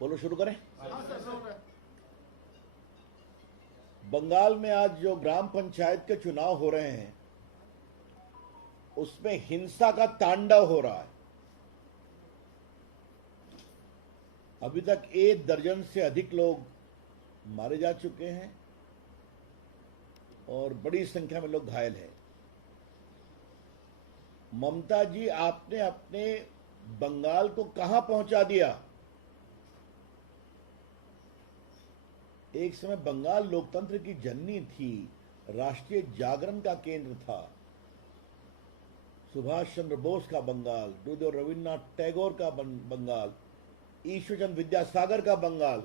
बोलो, शुरू करें। बंगाल में आज जो ग्राम पंचायत के चुनाव हो रहे हैं उसमें हिंसा का तांडव हो रहा है। अभी तक 1 दर्जन से अधिक लोग मारे जा चुके हैं और बड़ी संख्या में लोग घायल हैं। ममता जी, आपने अपने बंगाल को कहां पहुंचा दिया? एक समय बंगाल लोकतंत्र की जननी थी, राष्ट्रीय जागरण का केंद्र था। सुभाष चंद्र बोस का बंगाल, गुरुदेव रविन्द्रनाथ टैगोर का बंगाल, ईश्वरचंद विद्यासागर का बंगाल।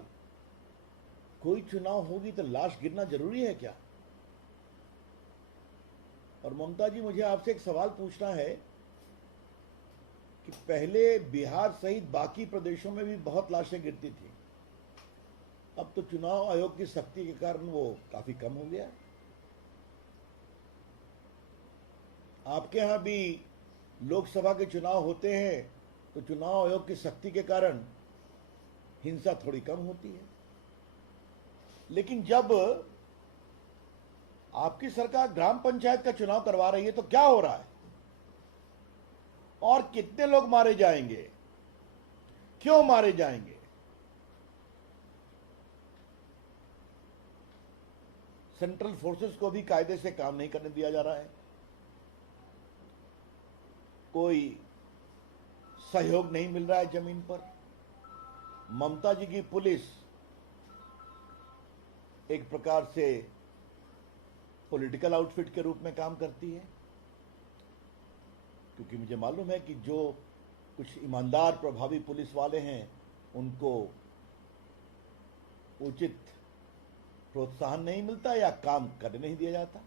कोई चुनाव होगी तो लाश गिरना जरूरी है क्या? और ममता जी, मुझे आपसे एक सवाल पूछना है कि पहले बिहार सहित बाकी प्रदेशों में भी बहुत लाशें गिरती थी, अब तो चुनाव आयोग की सख्ती के कारण वो काफी कम हो गया। आपके यहां भी लोकसभा के चुनाव होते हैं तो चुनाव आयोग की सख्ती के कारण हिंसा थोड़ी कम होती है, लेकिन जब आपकी सरकार ग्राम पंचायत का चुनाव करवा रही है तो क्या हो रहा है और कितने लोग मारे जाएंगे, क्यों मारे जाएंगे? सेंट्रल फोर्सेस को भी कायदे से काम नहीं करने दिया जा रहा है, कोई सहयोग नहीं मिल रहा है जमीन पर। ममता जी की पुलिस एक प्रकार से पॉलिटिकल आउटफिट के रूप में काम करती है, क्योंकि मुझे मालूम है कि जो कुछ ईमानदार प्रभावी पुलिस वाले हैं उनको उचित प्रोत्साहन नहीं मिलता या काम करने नहीं दिया जाता।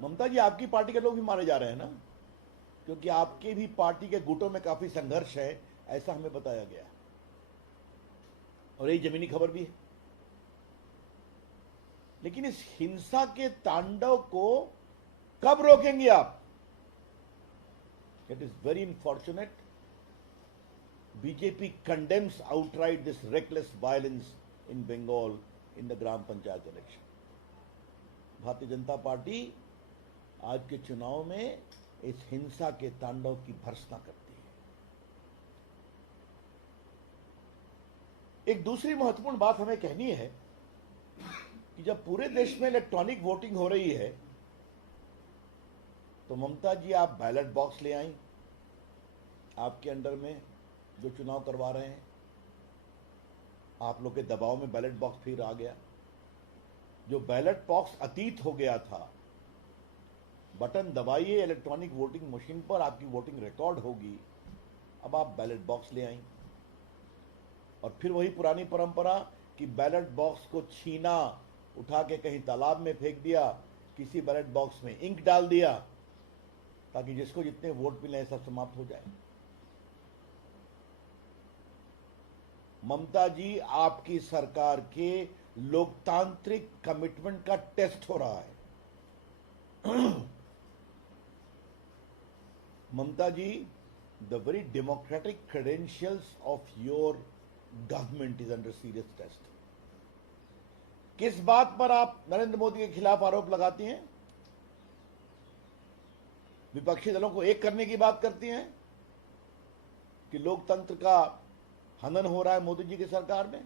ममता जी, आपकी पार्टी के लोग भी मारे जा रहे हैं ना, क्योंकि आपके भी पार्टी के गुटों में काफी संघर्ष है, ऐसा हमें बताया गया और यही जमीनी खबर भी है। लेकिन इस हिंसा के तांडव को कब रोकेंगे आप? It is very unfortunate. BJP condemns outright this reckless violence in Bengal in the gram panchayat election. Bharatiya Janata party आज के चुनाव में इस हिंसा के तांडव की भर्त्सना करती है। एक दूसरी महत्वपूर्ण बात हमें कहनी है कि जब पूरे देश में इलेक्ट्रॉनिक वोटिंग हो रही है तो ममता जी, आप बैलेट बॉक्स ले आई। आपके अंडर में जो चुनाव करवा रहे हैं, आप लोग के दबाव में बैलेट बॉक्स फिर आ गया। जो बैलेट बॉक्स अतीत हो गया था, बटन दबाइए इलेक्ट्रॉनिक वोटिंग मशीन पर, आपकी वोटिंग रिकॉर्ड होगी। अब आप बैलेट बॉक्स ले आई और फिर वही पुरानी परंपरा कि बैलेट बॉक्स को छीना, उठा के कहीं तालाब में फेंक दिया, किसी बैलेट बॉक्स में इंक डाल दिया ताकि जिसको जितने वोट मिले सब समाप्त हो जाए। ममता जी, आपकी सरकार के लोकतांत्रिक कमिटमेंट का टेस्ट हो रहा है। ममता जी, the very democratic credentials of your government is under serious test. किस बात पर आप नरेंद्र मोदी के खिलाफ आरोप लगाती हैं? विपक्षी दलों को एक करने की बात करती हैं कि लोकतंत्र का हनन हो रहा है मोदी जी की सरकार में।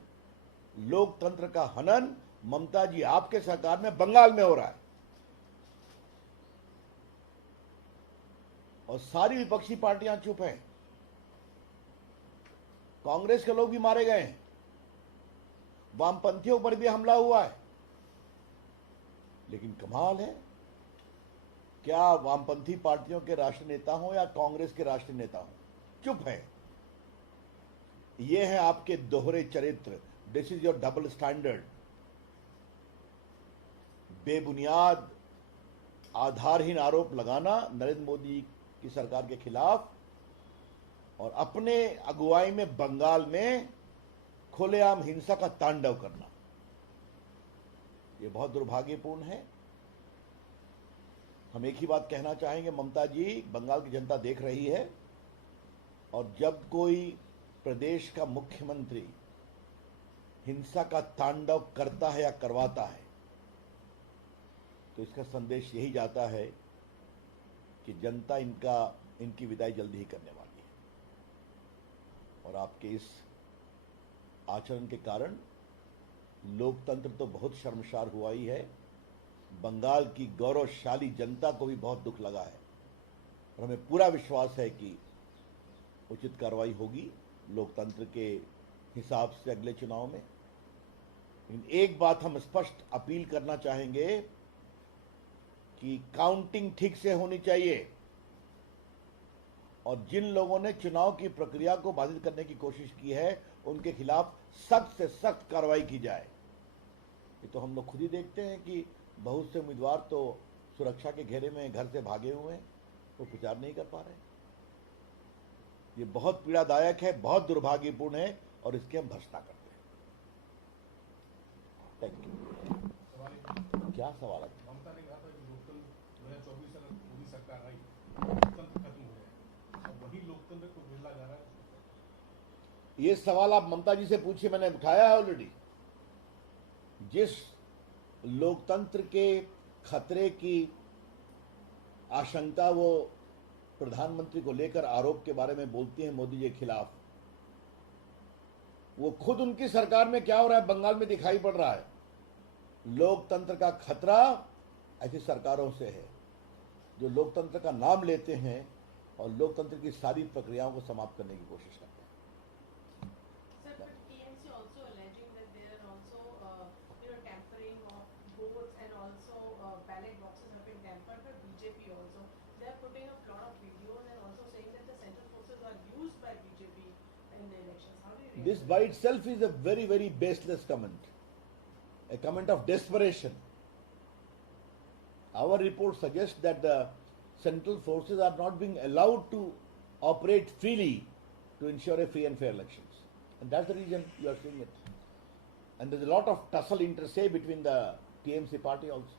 लोकतंत्र का हनन ममता जी आपके सरकार में बंगाल में हो रहा है और सारी विपक्षी पार्टियां चुप हैं। कांग्रेस के लोग भी मारे गए हैं, वामपंथियों पर भी हमला हुआ है, लेकिन कमाल है, क्या वामपंथी पार्टियों के राष्ट्रीय नेता हो या कांग्रेस के राष्ट्रीय नेता हो, चुप हैं। ये है आपके दोहरे चरित्र। This is your double standard. बेबुनियाद आधारहीन आरोप लगाना नरेंद्र मोदी की सरकार के खिलाफ और अपने अगुवाई में बंगाल में खुलेआम हिंसा का तांडव करना, यह बहुत दुर्भाग्यपूर्ण है। हम एक ही बात कहना चाहेंगे, ममता जी, बंगाल की जनता देख रही है और जब कोई प्रदेश का मुख्यमंत्री हिंसा का तांडव करता है या करवाता है तो इसका संदेश यही जाता है कि जनता इनकी विदाई जल्दी ही करने वाली है। और आपके इस आचरण के कारण लोकतंत्र तो बहुत शर्मसार हुआ ही है, बंगाल की गौरवशाली जनता को भी बहुत दुख लगा है और हमें पूरा विश्वास है कि उचित कार्रवाई होगी लोकतंत्र के हिसाब से अगले चुनाव में। लेकिन एक बात हम स्पष्ट अपील करना चाहेंगे कि काउंटिंग ठीक से होनी चाहिए और जिन लोगों ने चुनाव की प्रक्रिया को बाधित करने की कोशिश की है उनके खिलाफ सख्त से सख्त कार्रवाई की जाए। ये तो हम लोग खुद ही देखते हैं कि बहुत से उम्मीदवार तो सुरक्षा के घेरे में घर से भागे हुए हैं, वो प्रचार नहीं कर पा रहे। ये बहुत पीड़ादायक है, बहुत दुर्भाग्यपूर्ण है और इसकी हम भर्त्सना करते हैं। Thank you. क्या सवाल है? ममता ने कहा था कि लोकतंत्र 2024 अगर मोदी सरकार आई लोकतंत्र खत्म हो जाए, अब वही लोकतंत्र को गिरला जा रहा है। ये सवाल आप ममता जी से पूछिए, मैंने उठाया है ऑलरेडी। जिस लोकतंत्र के खतरे की आशंका वो प्रधानमंत्री को लेकर आरोप के बारे में बोलती हैं मोदी जी के खिलाफ, वो खुद उनकी सरकार में क्या हो रहा है बंगाल में दिखाई पड़ रहा है। लोकतंत्र का खतरा ऐसी सरकारों से है जो लोकतंत्र का नाम लेते हैं और लोकतंत्र की सारी प्रक्रियाओं को समाप्त करने की कोशिश करते हैं। Sir, but TMC also alleging that they are also, tampering of votes and also ballot boxes have been tampered by BJP also. They are putting up a lot of videos and also saying that the central forces are used by BJP in the elections. How do you react? This by itself is a very, very baseless comment, a comment of desperation. Our report suggests that the central forces are not being allowed to operate freely to ensure a free and fair elections. And that's the reason you are seeing it. And there's a lot of tussle inter se between the TMC party also.